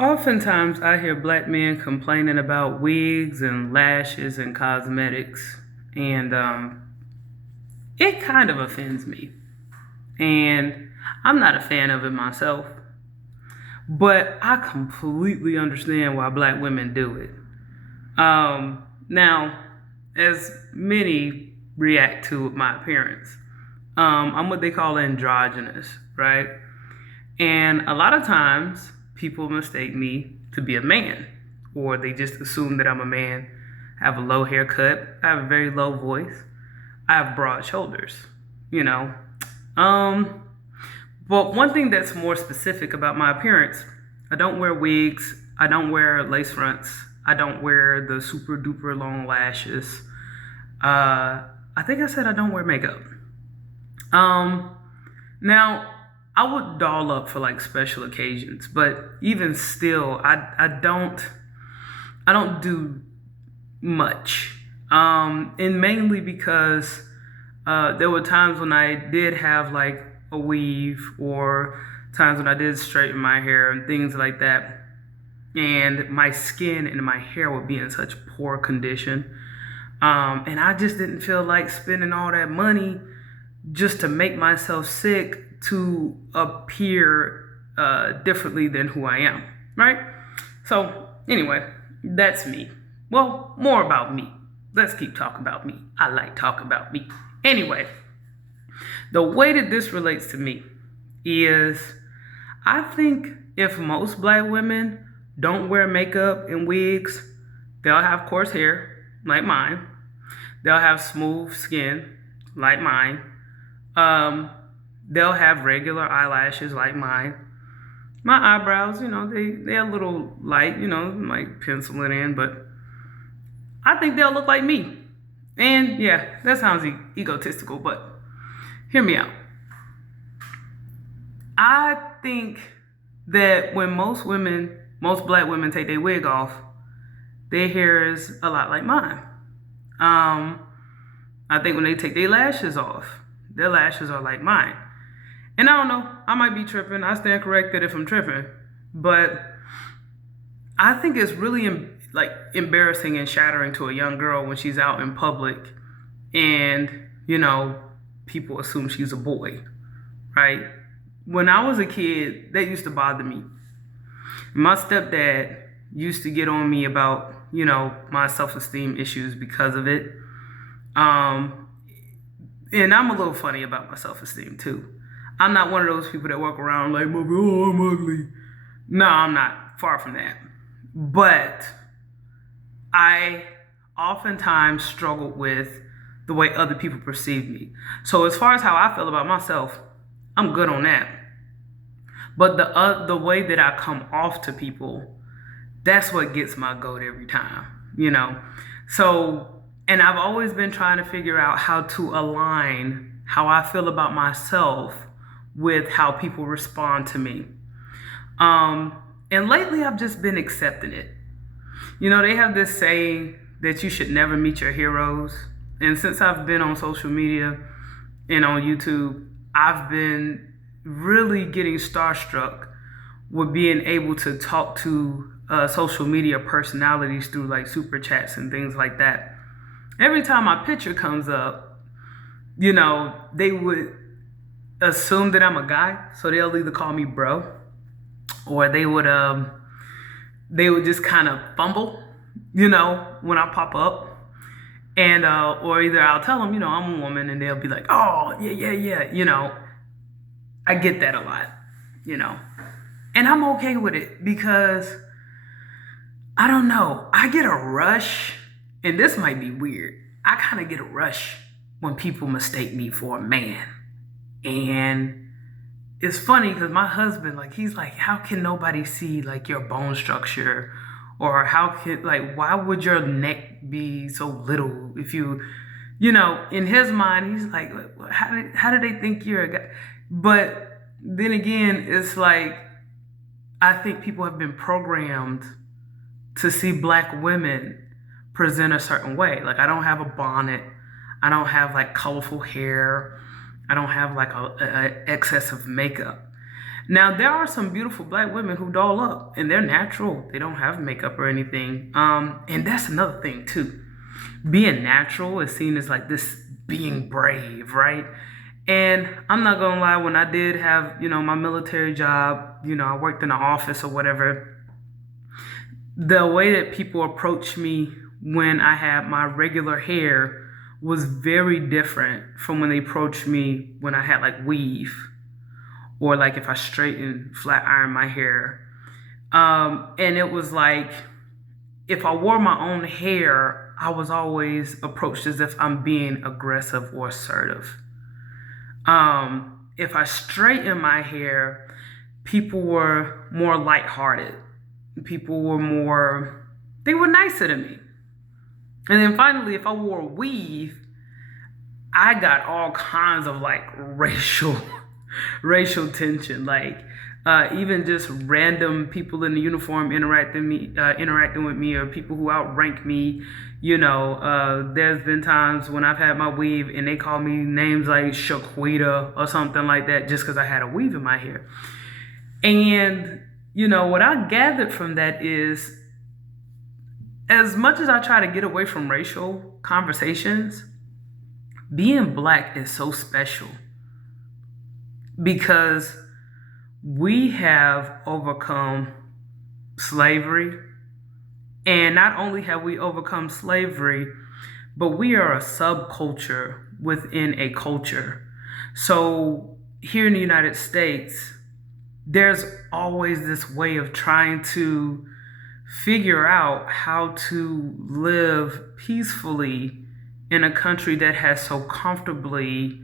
Oftentimes, I hear black men complaining about wigs and lashes and cosmetics, and it kind of offends me. And I'm not a fan of it myself, but I completely understand why black women do it. Now, as many react to my appearance, I'm what they call androgynous, right? And a lot of times, people mistake me to be a man, or they just assume that I'm a man. I have a low haircut, I have a very low voice, I have broad shoulders, you know. Um, but one thing that's more specific about my appearance, I don't wear wigs, I don't wear lace fronts, I don't wear the super duper long lashes. I think I said I don't wear makeup. Um, Now, I would doll up for like special occasions, but even still, I don't do much. And mainly because there were times when I did have like a weave, or times when I did straighten my hair and things like that, and my skin and my hair would be in such poor condition. And I just didn't feel like spending all that money just to make myself sick to appear differently than who I am, right? So, anyway, that's me. Well, more about me. Let's keep talking about me. I like talking about me. Anyway, the way that this relates to me is I think if most black women don't wear makeup and wigs, they'll have coarse hair like mine. They'll have smooth skin like mine. Um, they'll have regular eyelashes like mine. My eyebrows, they're a little light, like pencil it in, but I think they'll look like me. And yeah, that sounds egotistical, but hear me out. I think that when most black women take their wig off, their hair is a lot like mine. Um, I think when they take their lashes off, their lashes are like mine. And I don't know, I might be tripping. I stand corrected if I'm tripping. But I think it's really like embarrassing and shattering to a young girl when she's out in public and, people assume she's a boy, right? When I was a kid, that used to bother me. My stepdad used to get on me about, my self-esteem issues because of it. Um, and I'm a little funny about my self-esteem too. I'm not one of those people that walk around like, oh, I'm ugly. No, I'm not. Far from that. But I oftentimes struggle with the way other people perceive me. So as far as how I feel about myself, I'm good on that. But the way that I come off to people, that's what gets my goat every time, you know. So, and I've always been trying to figure out how to align how I feel about myself with how people respond to me. Um, and lately, I've just been accepting it. They have this saying that you should never meet your heroes. And since I've been on social media and on YouTube, I've been really getting starstruck with being able to talk to social media personalities through like super chats and things like that. Every time my picture comes up, they would assume that I'm a guy, so they'll either call me bro, or they would just kind of fumble, when I pop up. And or either I'll tell them, I'm a woman, and they'll be like, "Oh, yeah, yeah, yeah." I get that a lot, you know. And I'm okay with it because I don't know. I get a rush, and this might be weird. I kind of get a rush when people mistake me for a man. And it's funny because my husband, like, he's like, how can nobody see like your bone structure? Or why would your neck be so little if in his mind, he's like, how did they think you're a guy? But then again, it's like, I think people have been programmed to see black women present a certain way. Like, I don't have a bonnet. I don't have like colorful hair. I don't have like a excess of makeup. Now, there are some beautiful black women who doll up and they're natural. They don't have makeup or anything. And that's another thing, too. Being natural is seen as like this being brave, right? And I'm not gonna lie, when I did have, my military job, I worked in an office or whatever, the way that people approached me when I had my regular hair was very different from when they approached me when I had like weave or like if I straighten, flat iron my hair. And it was like, if I wore my own hair, I was always approached as if I'm being aggressive or assertive. If I straightened my hair, people were more lighthearted. People were they were nicer to me. And then finally, if I wore a weave, I got all kinds of like racial tension. Like even just random people in the uniform interacting with me, or people who outrank me. There's been times when I've had my weave and they call me names like Shaquita or something like that just because I had a weave in my hair. And what I gathered from that is, as much as I try to get away from racial conversations, being black is so special because we have overcome slavery. And not only have we overcome slavery, but we are a subculture within a culture. So here in the United States, there's always this way of trying to figure out how to live peacefully in a country that has so comfortably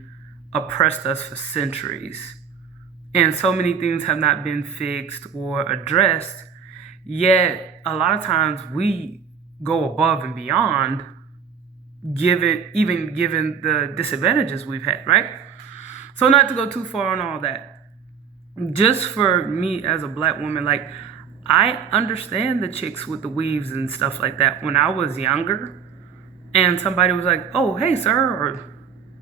oppressed us for centuries. And so many things have not been fixed or addressed, yet a lot of times we go above and beyond, given the disadvantages we've had, right? So not to go too far on all that, just for me as a black woman, like, I understand the chicks with the weaves and stuff like that. When I was younger and somebody was like, oh, hey, sir, or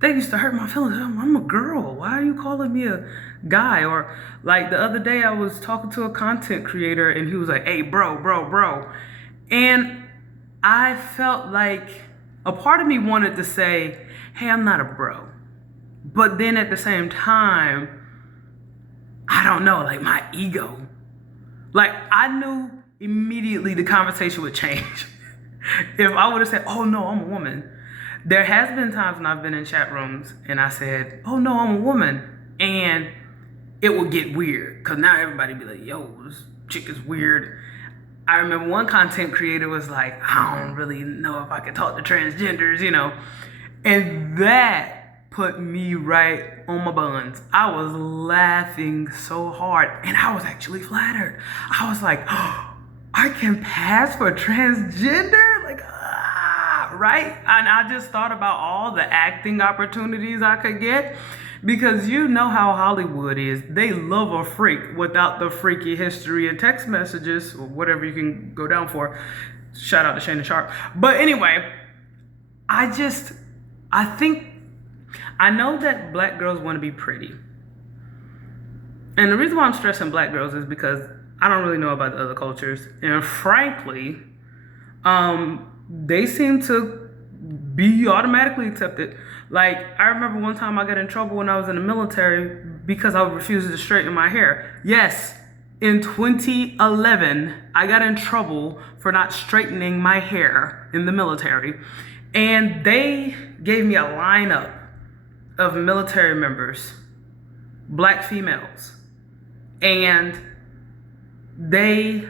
they used to hurt my feelings. I'm a girl. Why are you calling me a guy? Or like the other day I was talking to a content creator and he was like, hey, bro. And I felt like a part of me wanted to say, hey, I'm not a bro. But then at the same time, I don't know, like my ego. Like I knew immediately the conversation would change if I would have said, oh no, I'm a woman. There has been times when I've been in chat rooms and I said, oh no, I'm a woman. And it would get weird because now everybody be like, yo, this chick is weird. I remember one content creator was like, I don't really know if I can talk to transgenders, And that put me right on my buns. I was laughing so hard and I was actually flattered. I was like, oh, I can pass for transgender? Like, right? And I just thought about all the acting opportunities I could get because you know how Hollywood is. They love a freak without the freaky history and text messages or whatever you can go down for. Shout out to Shannon Sharp. But anyway, I know that black girls want to be pretty. And the reason why I'm stressing black girls is because I don't really know about the other cultures. And frankly, they seem to be automatically accepted. Like, I remember one time I got in trouble when I was in the military because I refused to straighten my hair. Yes, in 2011, I got in trouble for not straightening my hair in the military. And they gave me a lineup of military members, black females, and they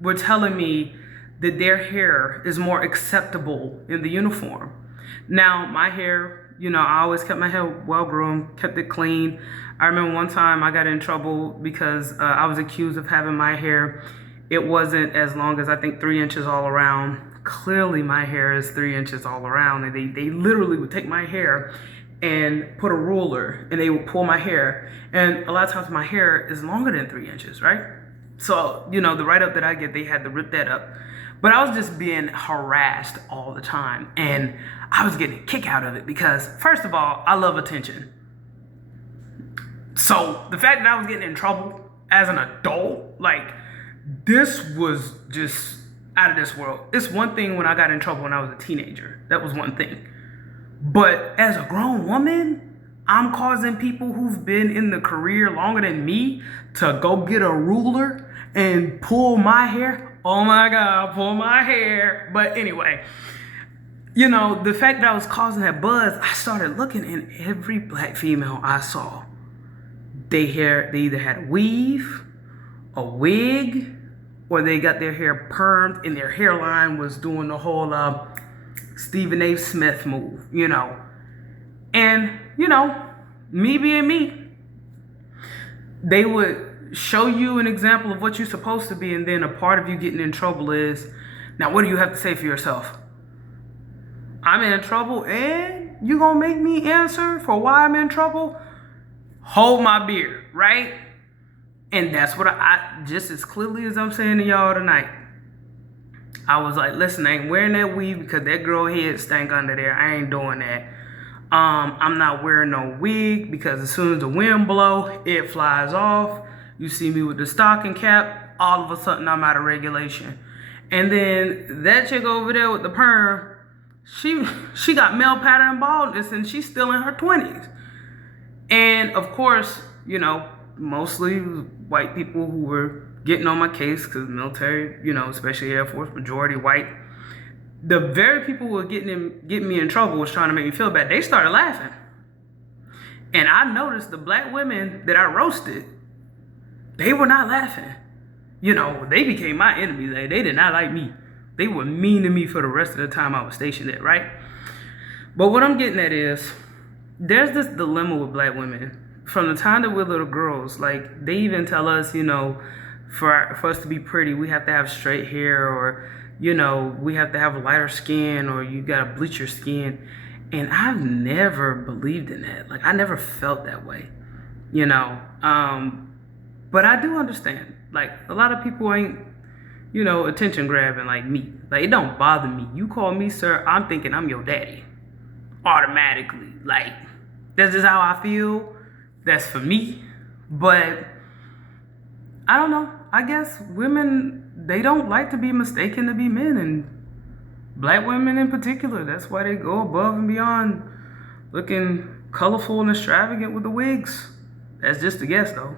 were telling me that their hair is more acceptable in the uniform. Now, my hair, I always kept my hair well groomed, kept it clean. I remember one time I got in trouble because I was accused of having my hair. It wasn't as long as I think 3 inches all around. Clearly my hair is 3 inches all around, and they literally would take my hair and put a ruler and they would pull my hair. And a lot of times my hair is longer than 3 inches, right? So, the write-up that I get, they had to rip that up. But I was just being harassed all the time. And I was getting a kick out of it because, first of all, I love attention. So the fact that I was getting in trouble as an adult, like, this was just out of this world. It's one thing when I got in trouble when I was a teenager. That was one thing. But as a grown woman, I'm causing people who've been in the career longer than me to go get a ruler and pull my hair. Oh my God, pull my hair. But anyway, you know, the fact that I was causing that buzz, I started looking, and every black female I saw, they either had a weave, a wig, or they got their hair permed and their hairline was doing the whole Stephen A. Smith move, you know. And, you know, me being me, they would show you an example of what you're supposed to be, and then a part of you getting in trouble is, now what do you have to say for yourself? I'm in trouble and you gonna make me answer for why I'm in trouble? Hold my beer, right? And that's what I just as clearly as I'm saying to y'all tonight. I was like, listen, I ain't wearing that weave because that girl head stank under there. I ain't doing that. I'm not wearing no wig because as soon as the wind blow, it flies off. You see me with the stocking cap, all of a sudden I'm out of regulation. And then that chick over there with the perm, she got male pattern baldness and she's still in her 20s. And of course, you know, mostly white people who were getting on my case because military, you know, especially Air Force, majority white. The very people who were getting me in trouble was trying to make me feel bad. They started laughing. And I noticed the black women that I roasted, they were not laughing. You know, they became my enemies. They did not like me. They were mean to me for the rest of the time I was stationed there, right? But what I'm getting at is, there's this dilemma with black women. From the time that we're little girls, like, they even tell us, you know, for us to be pretty, we have to have straight hair, or, you know, we have to have lighter skin, or you gotta bleach your skin. And I've never believed in that. Like, I never felt that way, you know. But I do understand. Like, a lot of people ain't, you know, attention grabbing like me. Like, it don't bother me. You call me sir, I'm thinking I'm your daddy. Automatically. Like, that's just how I feel. That's for me. But I don't know. I guess women, they don't like to be mistaken to be men, and black women in particular. That's why they go above and beyond looking colorful and extravagant with the wigs. That's just a guess though.